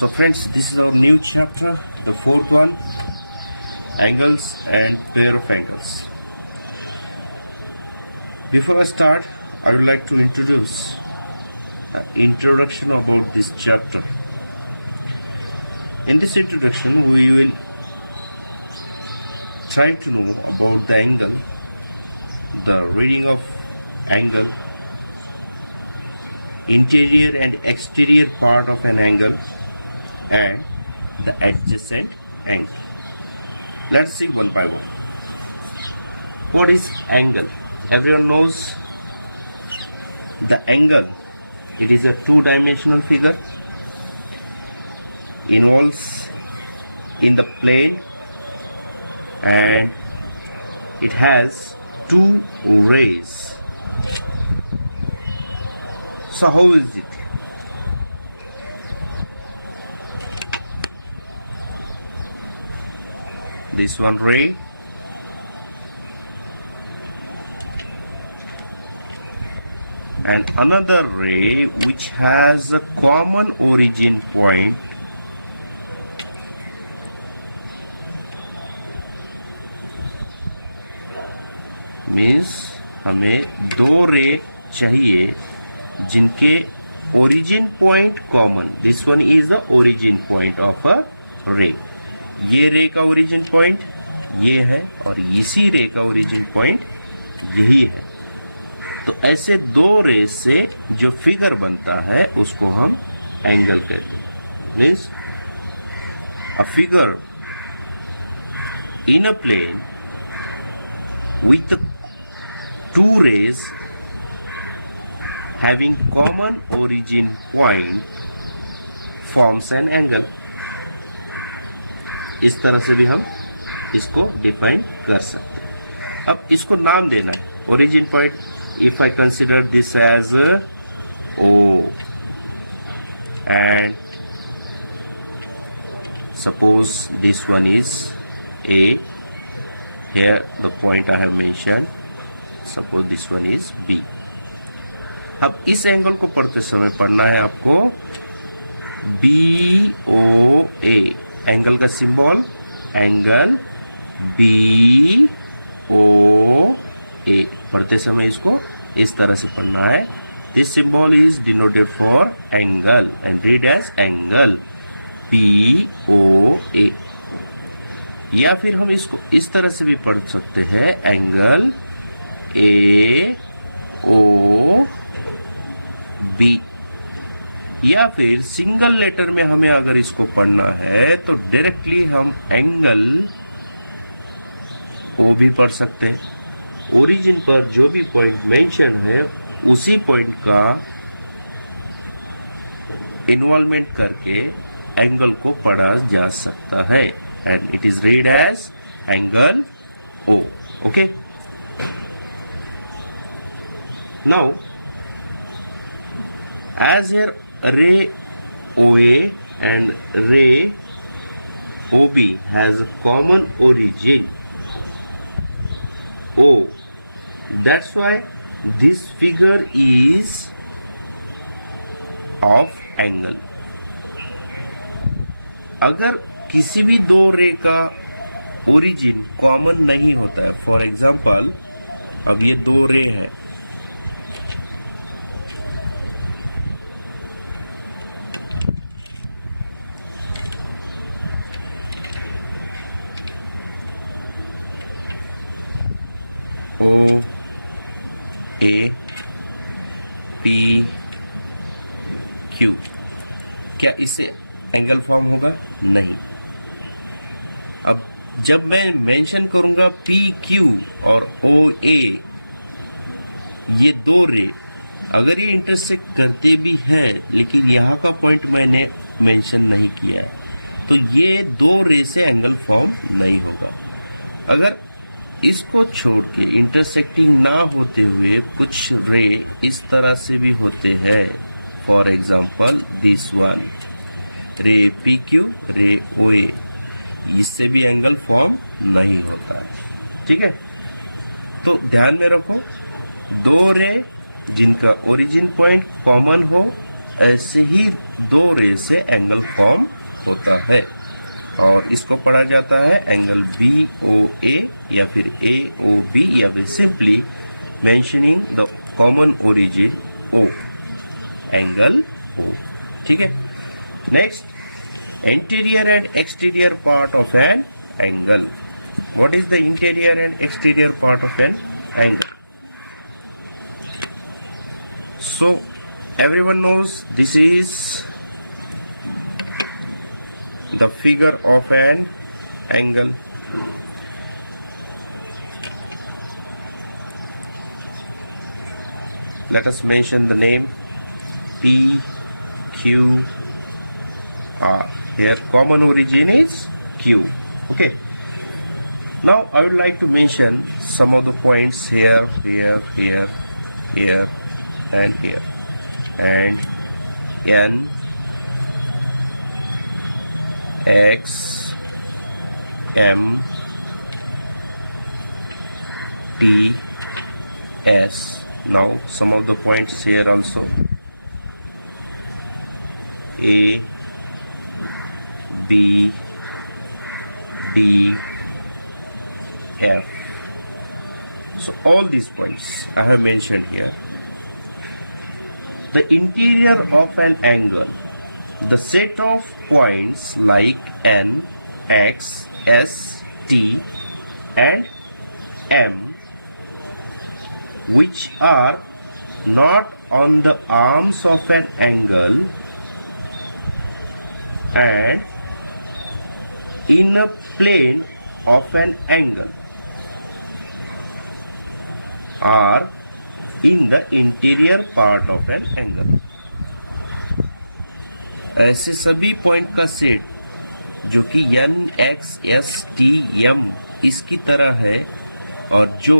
So friends, this is our new chapter, the fourth one, angles and pair of angles. Before I start, I would like to introduce an introduction about this chapter. In this introduction, we will try to know about the angle, the reading of angle, interior and exterior part of an angle, and the adjacent angle. Let's see one by one. What is angle? Everyone knows the angle. It is a two-dimensional figure, involves in the plane, and it has two rays. So how is it? This one ray and another ray which has a common origin point means हमें दो रे चाहिए जिनके origin point common. This one is the origin point of a ray. ये रे का origin point ये है और इसी रे का ओरिजिन पॉइंट यही है. तो ऐसे दो रे से जो फिगर बनता है उसको हम एंगल कहते हैं. Means a figure in a plane with two rays having common origin point forms an angle. इस तरह से भी हम इसको डिफाइन कर सकते हैं. अब इसको नाम देना है. Origin point, if I consider this as O and suppose this one is A. Here the point I have mentioned. Suppose this one is B. अब इस एंगल को पढ़ते समय पढ़ना है आपको BOA. एंगल का सिंबल एंगल BOA. पढ़ते समय इसको इस तरह से पढ़ना है. This symbol is denoted for angle and read as angle BOA. या फिर हम इसको इस तरह से भी पढ़ सकते हैं एंगल AOB. या फिर सिंगल लेटर में हमें अगर इसको पढ़ना है तो डायरेक्टली हम एंगल O भी पढ़ सकते हैं. ओरिजिन पर जो भी पॉइंट मेंशन है उसी पॉइंट का इन्वॉल्वमेंट करके एंगल को पढ़ा जा सकता है and it is read as angle O. Okay. Now as here ray OA and ray OB has a common origin O. That's why this figure is of angle. अगर किसी भी दो रे का ओरिजिन कॉमन नहीं होता है, फॉर एग्जाम्पल अब ये दो रे है, O A P Q, क्या इससे एंगल फॉर्म होगा? नहीं. अब जब मैं मेंशन करूंगा PQ और OA, ये दो रे अगर ये इंटरसेक्ट करते भी है लेकिन यहाँ का पॉइंट मैंने मेंशन नहीं किया है तो ये दो रे से एंगल फॉर्म नहीं होगा. अगर इसको छोड़ के इंटरसेक्टिंग ना होते हुए कुछ रे इस तरह से भी होते हैं, फॉर एग्जाम्पल दिस वन रे PQ रे OA, इससे भी एंगल फॉर्म नहीं होता है. ठीक है. तो ध्यान में रखो, दो रे जिनका ओरिजिन पॉइंट कॉमन हो ऐसे ही दो रे से एंगल फॉर्म होता है और इसको पढ़ा जाता है एंगल BOA या फिर AOB या फिर simply mentioning the common origin O, angle O। ठीक है। Next, interior and exterior part of an angle. What is the interior and exterior part of an angle? So everyone knows this is the figure of an angle. Let us mention the name P, Q, R. Here common origin is Q. Okay. Now I would like to mention some of the points here, here, and here, and N, X, M, T, S. Now some of the points here also, A, B, D, F. So all these points I have mentioned here. The interior of an angle, the set of points like N, X, S, T and M which are not on the arms of an angle and in a plane of an angle are in the interior part of an angle. ऐसे सभी point का set जो कि N, X, S, T, M इसकी तरह है और जो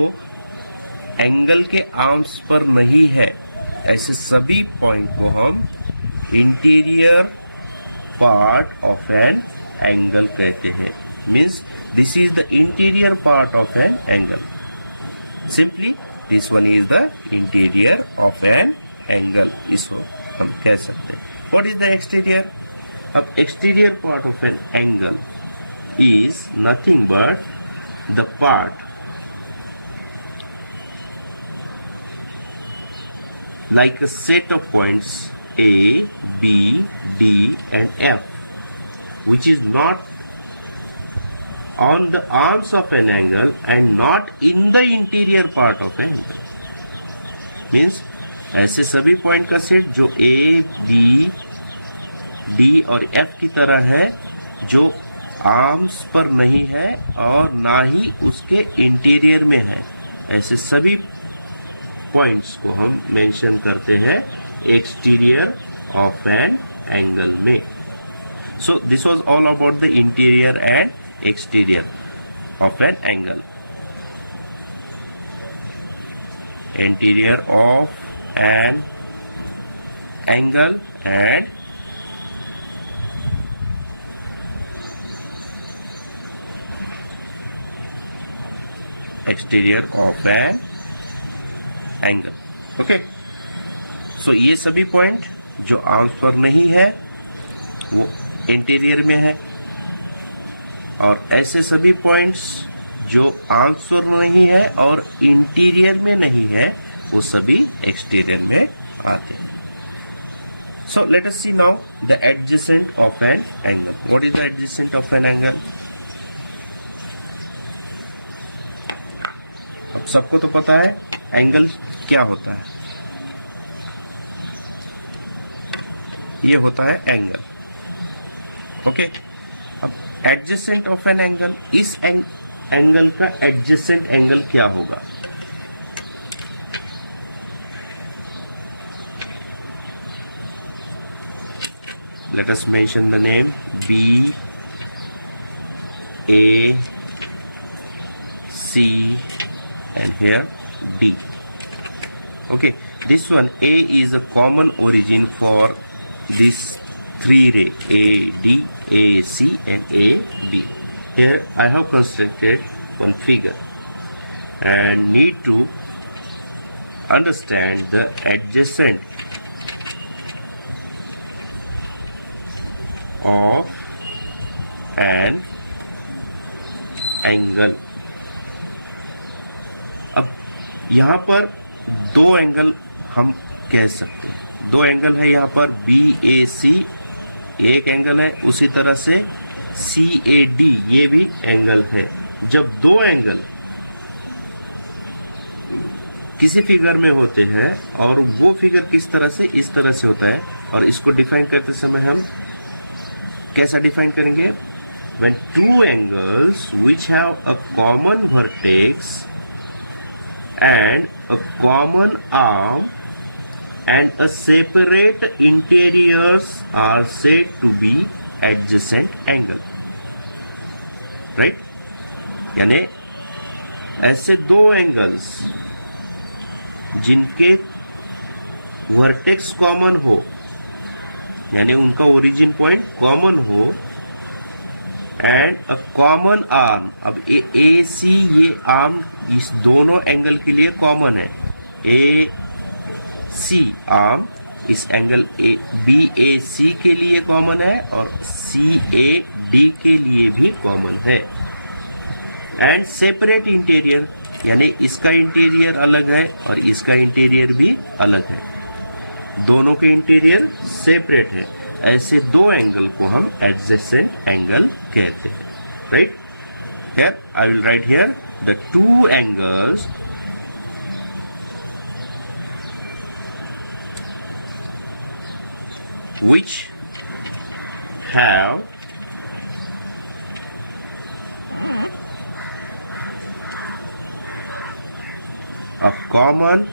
एंगल के आर्म्स पर नहीं है, ऐसे सभी पॉइंट को हम interior part of an angle कहते हैं। Means this is the interior part of an angle. Simply this one is the interior of an angle, इसको हम कह सकते हैं। What is the exterior? अब exterior part of an angle is nothing but the part like a set of points A, B, D and F which is not on the arms of an angle and not in the interior part of an angle. Means ऐसे सभी point का set जो A, B, D और F की तरह है, जो arms पर नहीं है और ना ही उसके इंटीरियर में है, ऐसे सभी पॉइंट्स को हम मेंशन करते हैं एक्सटीरियर ऑफ एन एंगल में। So this was all about the interior and exterior of an angle. Interior of an angle and exterior of an angle. Okay, so ये सभी पॉइंट जो आर्म्स पर नहीं है वो इंटीरियर में है और ऐसे सभी पॉइंट्स जो आर्म्स पर नहीं है और इंटीरियर में नहीं है वो सभी एक्सटीरियर में आते हैं। So let us see now the adjacent of an angle. What is the adjacent of an angle? अब सबको तो पता है एंगल क्या होता है। ये होता है एंगल। ओके, अब एडजेसेंट ऑफ एन एंगल, इस एंगल का एडजेसेंट एंगल क्या होगा? Let us mention the name B, A, C and here D. Okay, this one A is a common origin for this three ray AD, AC and AB. Here I have constructed one figure and need to understand the adjacent of an angle. अब यहां पर दो angle हम कह सकते हैं, दो angle है यहां पर BAC एक एंगल है, उसी तरह से CAD ये भी एंगल है। जब दो एंगल किसी फिगर में होते हैं और वो फिगर किस तरह से, इस तरह से होता है, और इसको डिफाइन करते समय हम कैसा डिफाइन करेंगे? when two angles which have a common vertex and a common arm and a separate interiors are said to be adjacent angle, right? यानी ऐसे दो एंगल्स जिनके वर्टेक्स कॉमन हो, यानी उनका ओरिजिन पॉइंट कॉमन हो, एंड अ कॉमन आर्म। अब AC ये आर्म इस दोनों एंगल के लिए कॉमन है। AC आर्म इस एंगल BAC के लिए कॉमन है और CAD के लिए भी कॉमन है। एंड सेपरेट इंटीरियर, यानी इसका इंटीरियर अलग है और इसका इंटीरियर भी अलग है, दोनों के इंटीरियर सेपरेट है। ऐसे दो एंगल को हम एडजेसेंट एंगल कहते हैं, right? Here I will write here the two angles which have a common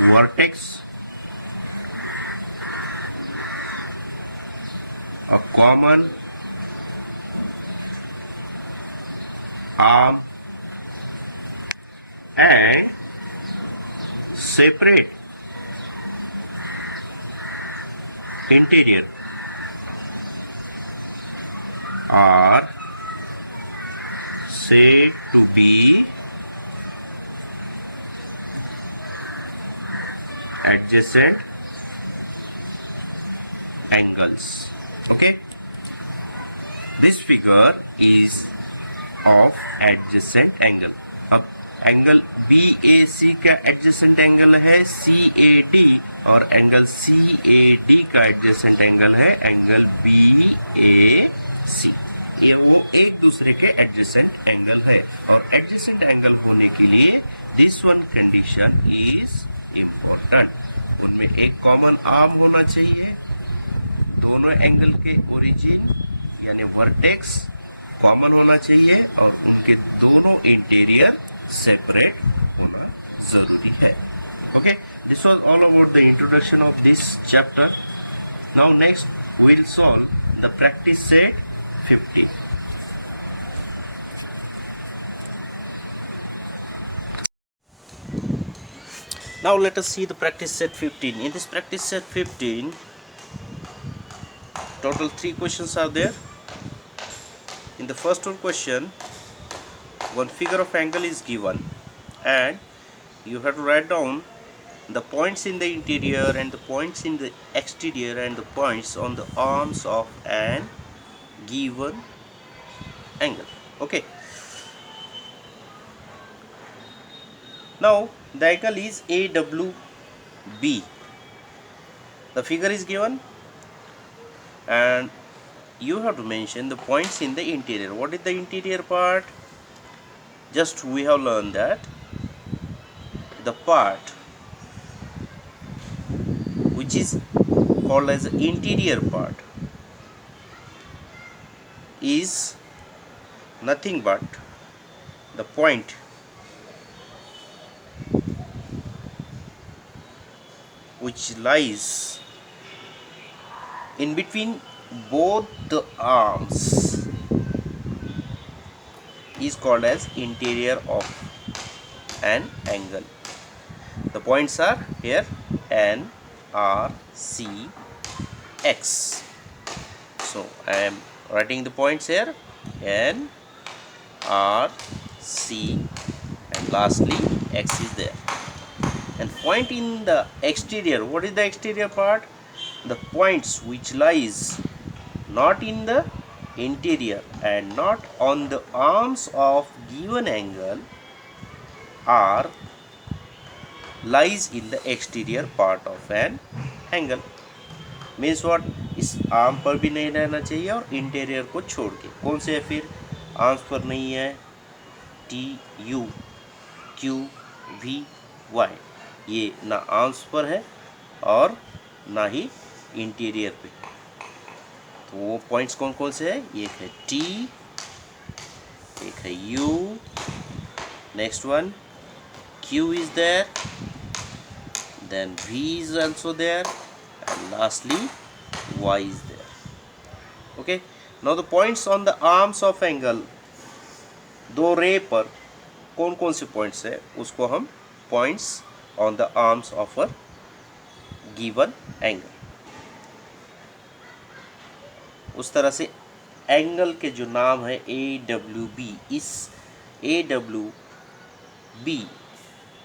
vertex, a common arm and separate interior are said to be adjacent angles. Okay, this figure is of adjacent angle. अब angle BAC का adjacent angle है CAD और angle CAD का adjacent angle है angle BAC। ये वो एक दूसरे के एडजेसेंट एंगल है, और एडजेसेंट एंगल होने के लिए this one condition is important. उनमें एक कॉमन आर्म होना चाहिए, दोनों एंगल के ओरिजिन यानी वर्टेक्स कॉमन होना चाहिए, और उनके दोनों इंटीरियर सेपरेट होना जरूरी है। Okay, this was all about the introduction of this chapter. Now next we will solve the practice set 50. Now let us see the practice set 15. In this practice set 15, total 3 questions are there. In the first one question, one figure of angle is given and you have to write down the points in the interior and the points in the exterior and the points on the arms of an given angle. Okay, now the angle is AWB. The figure is given and you have to mention the points in the interior. What is the interior part? Just we have learned that the part which is called as the interior part is nothing but the point which lies in between both the arms is called as interior of an angle. The points are here N, R, C, X. So I am writing the points here N, R, C, and lastly X is there. And point in the exterior. What is the exterior part? The points which lies not in the interior and not on the arms of given angle are lies in the exterior part of an angle. Means what, इस arm पर भी नहीं रहना चाहिए और interior को छोड़ के। कौन से है फिर? आर्म्स पर नहीं है, T U Q V Y, ये ना आर्म्स पर है और ना ही इंटीरियर पे। तो वो पॉइंट्स कौन कौन से है? एक है टी, एक है U, next one Q is there, then V is also there, and lastly y is there. Okay, now the points on the arms of angle, दो रे पर कौन कौन से पॉइंट्स है उसको हम points on the arms of a given angle, उस तरह से एंगल के जो नाम है AWB, इस AWB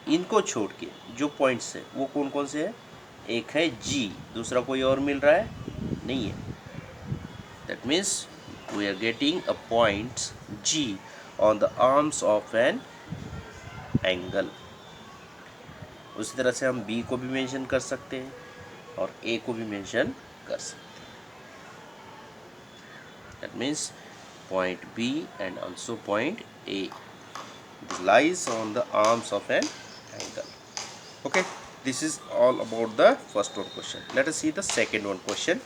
इनको छोड़ के जो पॉइंट्स है वो कौन कौन से है? एक है G, दूसरा कोई और मिल रहा है? नहीं है। That means we are getting a point G on the arms of an angle. उसी तरह से हम B को भी मेंशन कर सकते हैं और A को भी मेंशन कर सकते हैं। That means point B and also point A lies on the arms of an angle. Okay, this is all about the first one question. Let us see the second one question.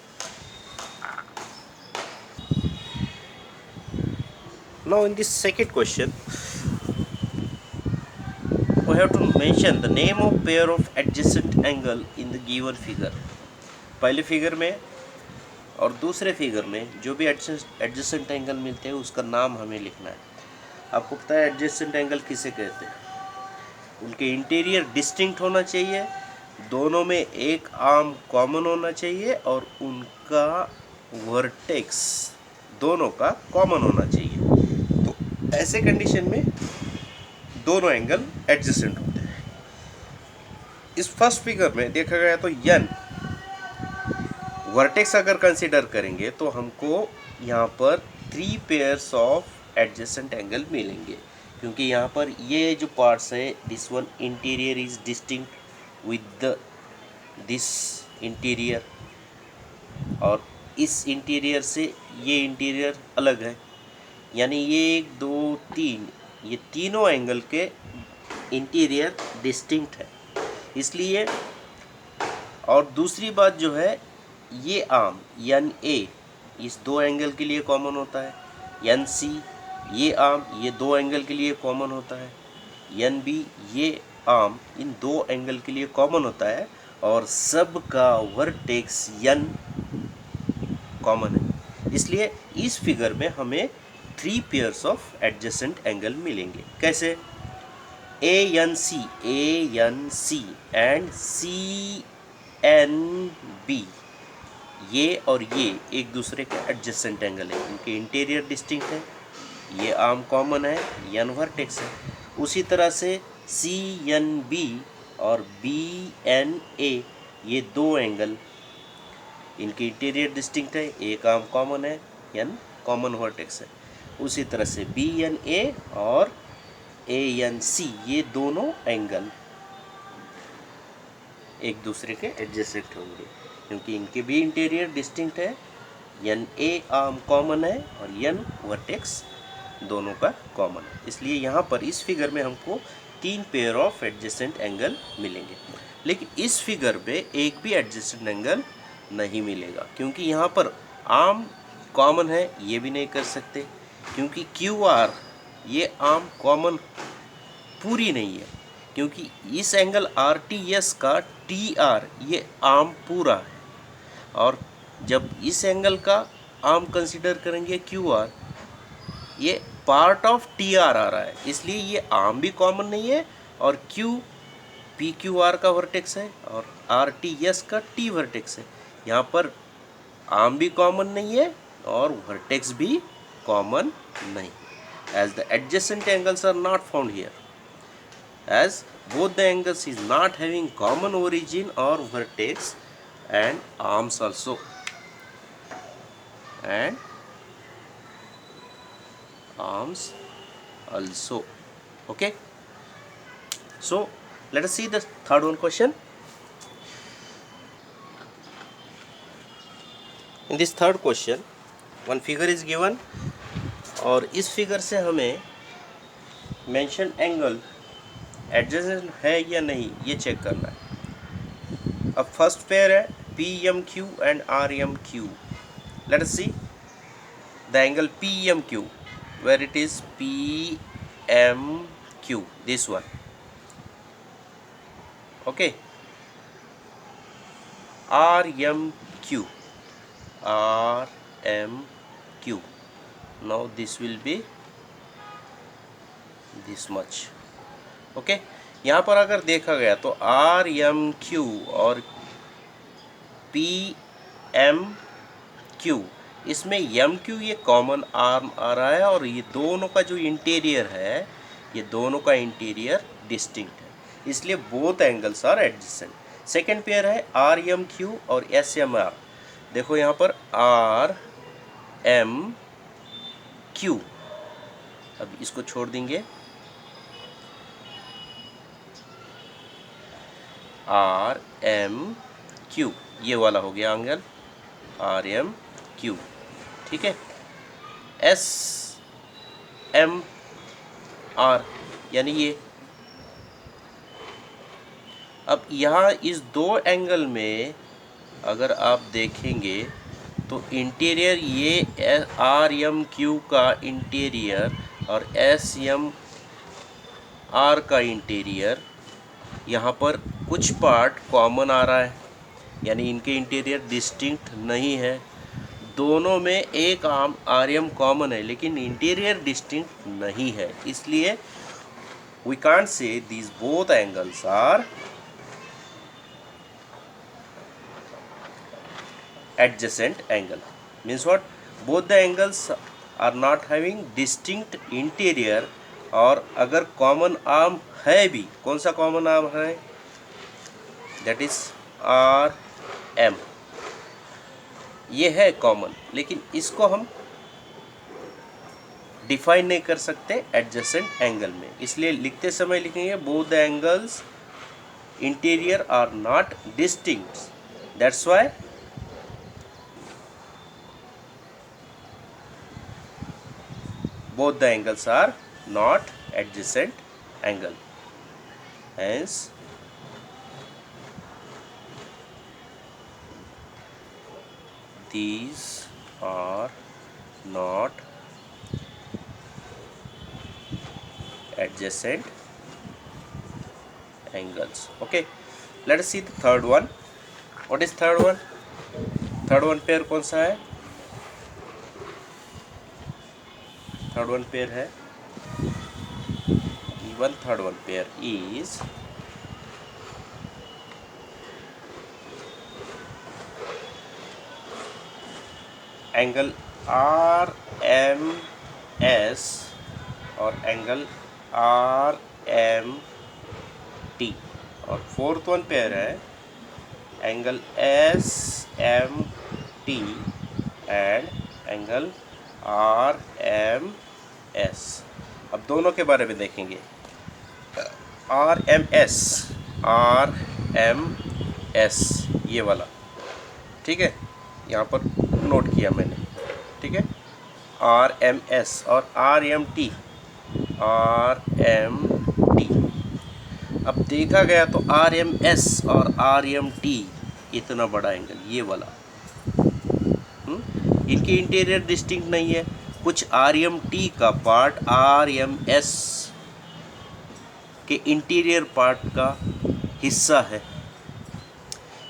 Now in this second question we have to mention the name of pair of adjacent angle in the given figure. पहले figure में और दूसरे figure में जो भी adjacent angle मिलते हैं उसका नाम हमें लिखना है। आपको पता है एडजेसेंट एंगल किसे कहते हैं? उनके इंटीरियर डिस्टिंक्ट होना चाहिए, दोनों में एक आर्म कॉमन होना चाहिए और उनका वर्टेक्स दोनों का कॉमन होना चाहिए। तो ऐसे कंडीशन में दोनों एंगल एडजेसेंट होते हैं। इस फर्स्ट फिगर में देखा गया तो यन वर्टेक्स अगर कंसीडर करेंगे तो हमको यहाँ पर 3 पेयर्स ऑफ एडजेसेंट एंगल मिलेंगे, क्योंकि यहाँ पर ये जो पार्ट्स है this one interior is distinct with this interior और इस इंटीरियर से ये इंटीरियर अलग है, यानी ये 1 2 3 ये तीनों एंगल के इंटीरियर डिस्टिंक्ट है इसलिए। और दूसरी बात जो है ये आर्म एन ए इस दो एंगल के लिए कॉमन होता है, एन सी ये आर्म ये दो एंगल के लिए कॉमन होता है, एन बी ये आर्म इन दो एंगल के लिए कॉमन होता है और सब का वर्टेक्स एन कॉमन है। इसलिए इस फिगर में हमें 3 पेयर्स ऑफ एडजेसेंट एंगल मिलेंगे। कैसे? A N C and C N B ये और ये एक दूसरे के एडजेसेंट एंगल है, इनके इंटीरियर डिस्टिंक्ट है, ये आर्म कॉमन है, एन वर्टेक्स है। उसी तरह से सी एन बी और बी एन ए ये दो एंगल इनके इंटीरियर डिस्टिंक्ट है, एक आर्म कॉमन है, एन कॉमन वर्टेक्स है। उसी तरह से बी एन ए और ए एन सी ये दोनों एंगल एक दूसरे के एडजेसेंट होंगे, क्योंकि इनके भी इंटीरियर डिस्टिंक्ट है, एन ए आर्म कॉमन है और एन वर्टेक्स दोनों का कॉमन है। इसलिए यहाँ पर इस फिगर में हमको 3 पेयर ऑफ एडजेसेंट एंगल मिलेंगे, लेकिन इस फिगर में एक भी एडजेसेंट एंगल नहीं मिलेगा, क्योंकि यहाँ पर आर्म कॉमन है, ये भी नहीं कर सकते, क्योंकि क्यू आर ये आर्म कॉमन पूरी नहीं है, क्योंकि इस एंगल आर टी एस का टी आर ये आर्म पूरा है और जब इस एंगल का आर्म कंसीडर करेंगे क्यू आर ये पार्ट ऑफ टी आर आ रहा है, इसलिए ये आर्म भी कॉमन नहीं है और क्यू पी क्यू आर का वर्टेक्स है और आर टी एस का टी वर्टेक्स है। यहाँ पर आर्म भी कॉमन नहीं है और वर्टेक्स भी कॉमन नहीं, as the adjacent angles are not found here. as both the angles is not having common origin or vertex and arms also, and arms also. Okay, so let us see the third one question. In this third question one figure is given और इस figure से हमें mention angle adjacent है या नहीं ये check करना है। अब फर्स्ट पेयर है P M Q and R M Q. Let us see the angle P M Q where it is P M Q, this one. Okay, R M Q, R M Q, now this will be this much. Okay, यहाँ पर अगर देखा गया तो R M Q और P M Q, इसमें M Q ये common arm आ रहा है और ये दोनों का जो इंटीरियर है ये दोनों का इंटीरियर डिस्टिंक्ट है, इसलिए both angles are adjacent. Second pair है आर एम क्यू और एस एम आर। देखो यहाँ पर आर एम क्यू, अब इसको छोड़ देंगे, आर एम क्यू ये वाला हो गया एंगल आर एम क्यू, ठीक है। एस एम आर यानी ये। अब यहाँ इस दो एंगल में अगर आप देखेंगे तो इंटीरियर ये आर एम क्यू का इंटीरियर और एस एम आर का इंटीरियर यहाँ पर कुछ पार्ट कॉमन आ रहा है, यानी इनके इंटीरियर डिस्टिंक्ट नहीं है। दोनों में एक आर्म आर एम कॉमन है लेकिन इंटीरियर डिस्टिंक्ट नहीं है, इसलिए we can't say these both angles are adjacent angle. Means what? Both the angles are not having distinct interior, और अगर कॉमन आर्म है भी, कौन सा कॉमन आर्म है? दैट इज आर एम, ये है कॉमन, लेकिन इसको हम डिफाइन नहीं कर सकते एडजेसेंट एंगल में, इसलिए लिखते समय लिखेंगे both the angles interior are not distinct, that's why both the angles are not adjacent angle, hence these are not adjacent angles. Okay, let us see the third one. What is third one? Third one pair कौन सा है? Third one pair है even third one pair is angle R M S और angle R M T, और fourth one pair है angle S M T and angle R M S. अब दोनों के बारे में देखेंगे। आर एम एस ये वाला, ठीक है, यहाँ पर नोट किया मैंने, ठीक है, आर एम एस और आर एम टी। अब देखा गया तो आर एम एस और आर एम टी इतना बड़ा एंगल ये वाला, इनकी इंटीरियर डिस्टिंक्ट नहीं है, कुछ आर एम टी का पार्ट आर एम एस के इंटीरियर पार्ट का हिस्सा है,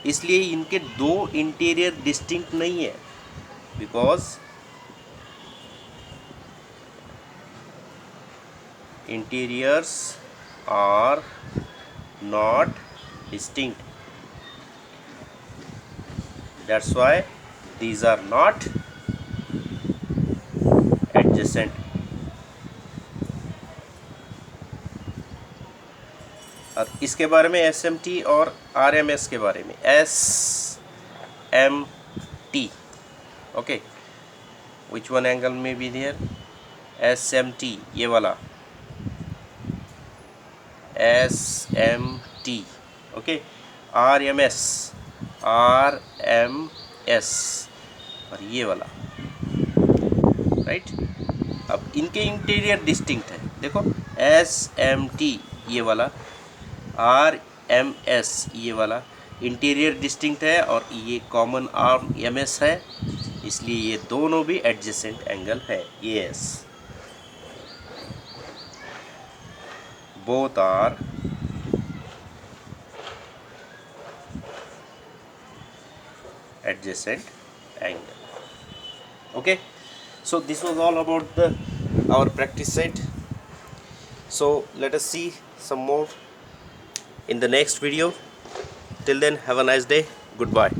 इसलिए इनके दो इंटीरियर डिस्टिंक्ट नहीं है, because interiors are not distinct, that's why these are not adjacent. और इसके बारे में SMT और RMS के बारे में SMT okay which one angle में बी देयर SMT ये वाला SMT ओके RMS और ये वाला राइट। अब इनके इंटीरियर डिस्टिंक्ट है देखो SMT ये वाला RMS ये वाला इंटीरियर डिस्टिंक्ट है और ये कॉमन आर्म MS है इसलिए ये दोनों भी एडजेसेंट एंगल है yes both are adjacent angle okay so this was all about our practice set so let us see some more in the next video till then have a nice day goodbye